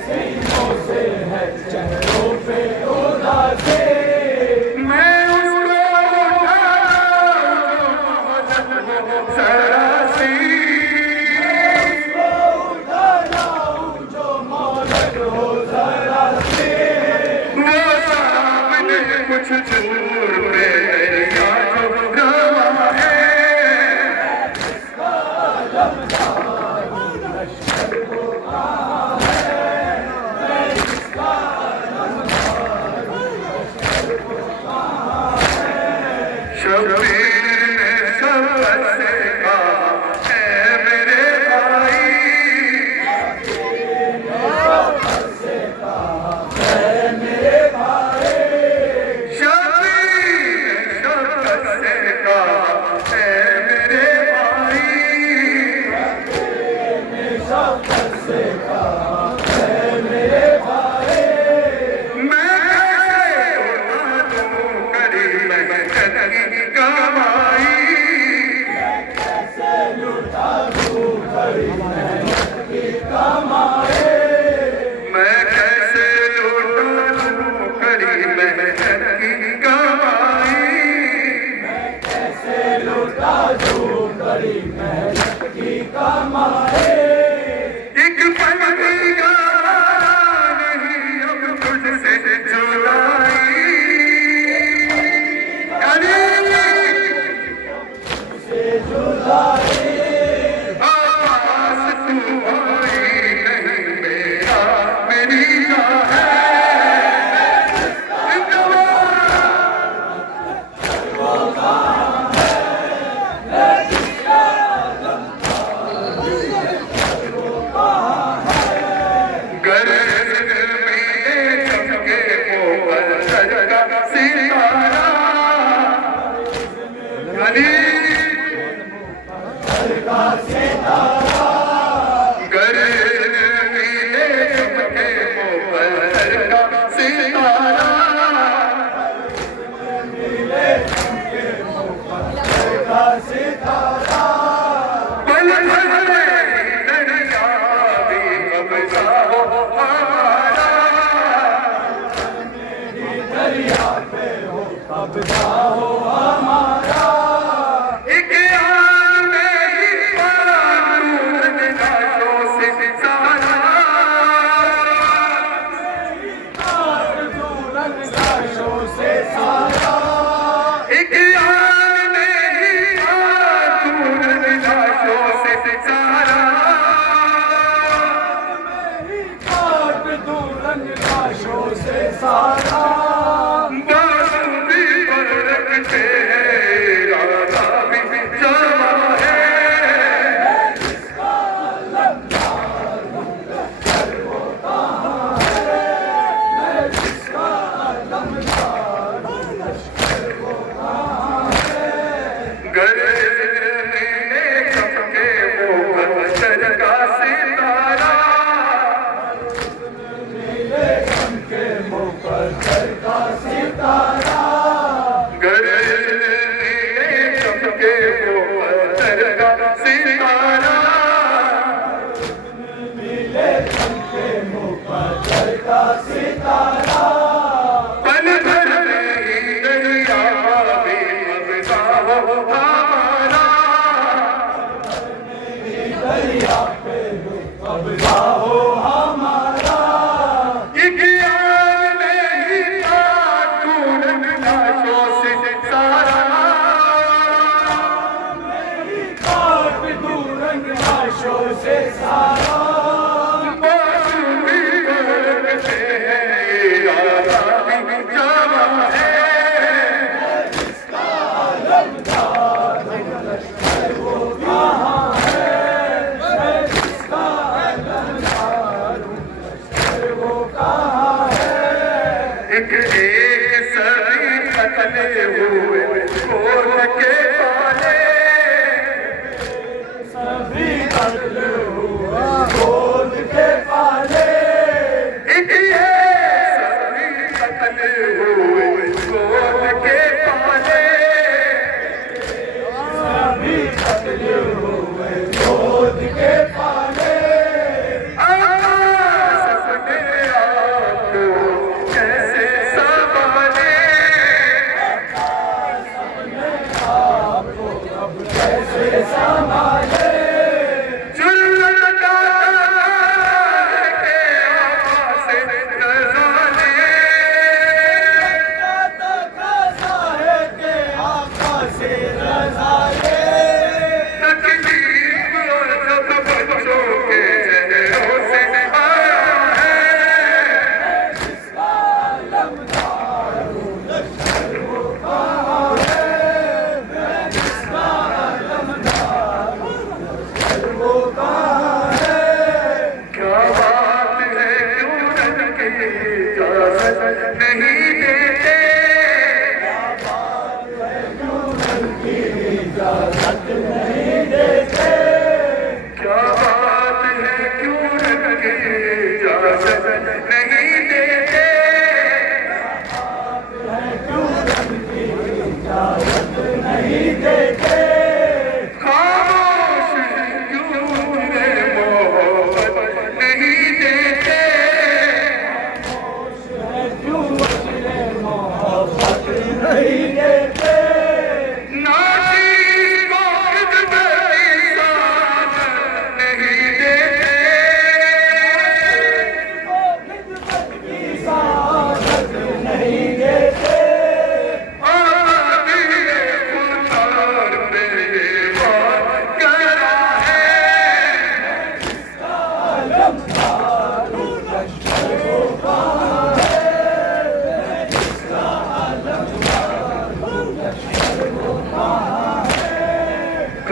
सीनों से है चेहरों पे कुछ दूर पे दरिया जो रवा है, शबीर ने सबसे कहा है मेरे भाई,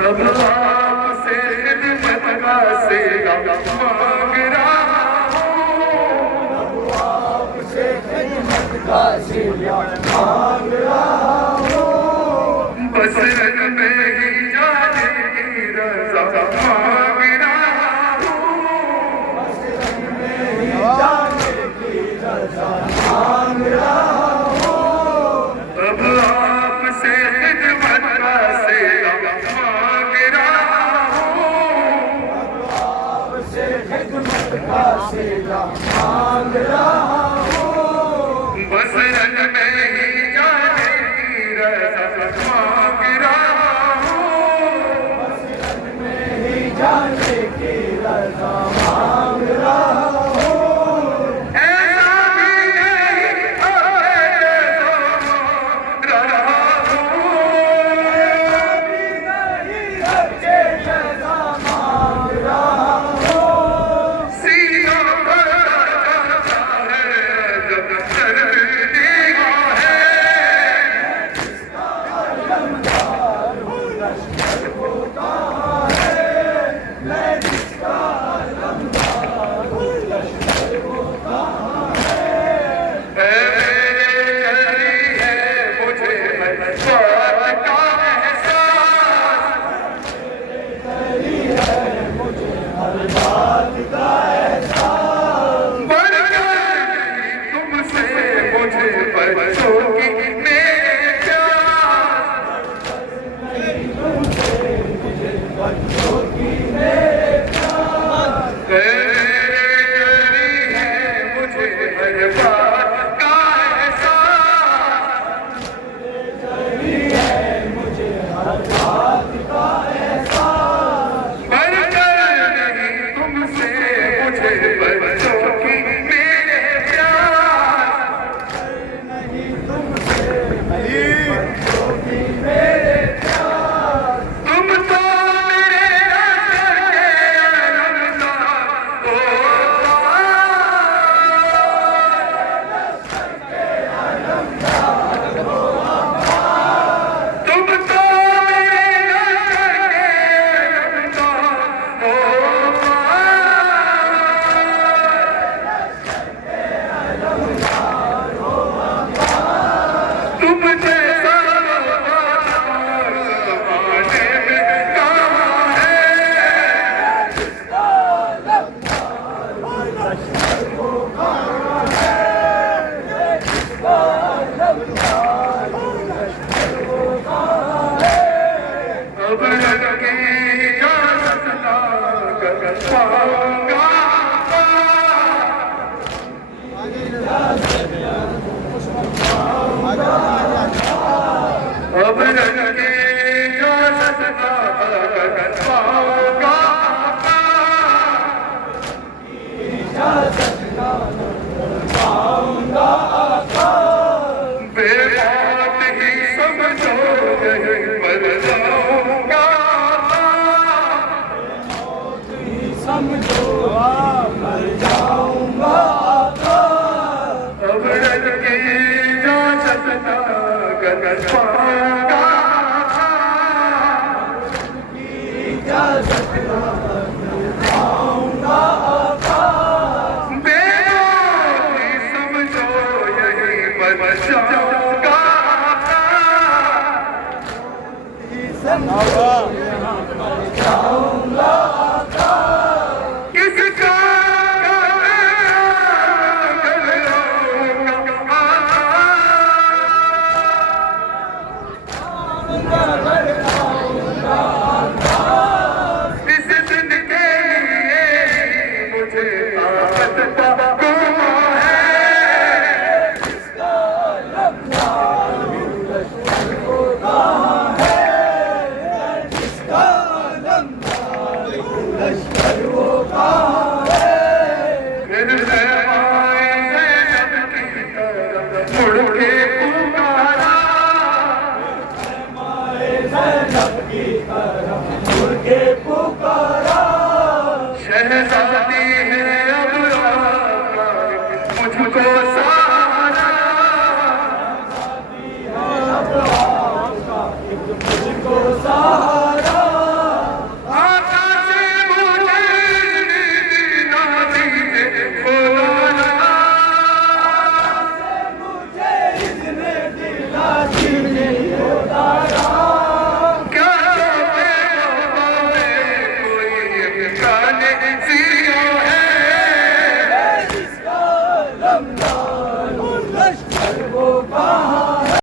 अब आपसे खिदमत का सेवा मांग रहा हूँ, आपसे खिदमत का सेवा मांग रहा हूँ, बस रंग में ही जाने की रज़ा मांग रहा हूँ, बस रंग में ही जाने की रज़ा मांग रहा हूँ, अब आपसे खिदमत का सेवा मांग रहा हूँ, आपसे खिदमत का सेवा मांग रहा हूँ, बस रंग में ही जाने की रज़ा मांग रहा हूँ, बस रंग में ही जाने की रज़ा मांग रहा हूँ, ऐसा भी नहीं रहा हूँ, अभी नहीं रखे जज़ा मांग रहा हूँ, सीना पर जाता है जब सर्दी है, अलमदार हूँ लश्कर वो कहाँ है, मैं जिसका अलमदार हूँ लश्कर वो कहाँ है, मेरे जरी है मुझे बात का एहसास, तेरी है मुझे हर बात का एहसास, बढ़कर तुमसे मुझे बच्चों की मेरे प्यास, नहीं तुमसे मुझे बच्चों की मेरे प्यार, मेरे जरी है मुझे हर बात का एहसास, तेरी है मुझे हर बात का एहसास, बढ़कर नहीं तुमसे मुझे बच्चों की मेरे प्यास, नहीं तुमसे मुझे बच्चों की मेरे प्यार, तुम तो मेरे अंदर के अलमदार हो, तुम तो मेरे अंदर के अलमदार हो, तुम जैसा जमाने में कहाँ है, लश्कर वो कहाँ है, जिसका अलमदार हूँ लश्कर वो कहाँ है, अब लड़की इजाज़त ना कर पाऊंगा, अब लड़की इजाज़त ना कर पाऊंगा, इजाज़त ना पाऊंगा आका, बेबात ही समझो यही मर जाऊंगा, समझो मर जाऊंगा आका, अब लड़की इजाज़त ना कर पाऊंगा, इजाज़त ना पाऊंगा आका, बेबात ही समझो यही मर जाऊंगा, समझो यहाँ मर जाऊंगा आका, किसका घर आऊंगा आका, इस दिन के लिए मुझे ताकत का है, जिसका अलमदार हूँ लश्कर वो कहाँ है, जिसका अलमदार हूँ लश्कर वो कहाँ है, फिर ज़माए ज़ैनब की तरफ मुड़ के पुकारा, माए ज़ैनब की तरफ मुड़ के पुकारा, शहज़ादी है अब आका मुझको सहारा, अब आका एक मुझको सहारा, जाने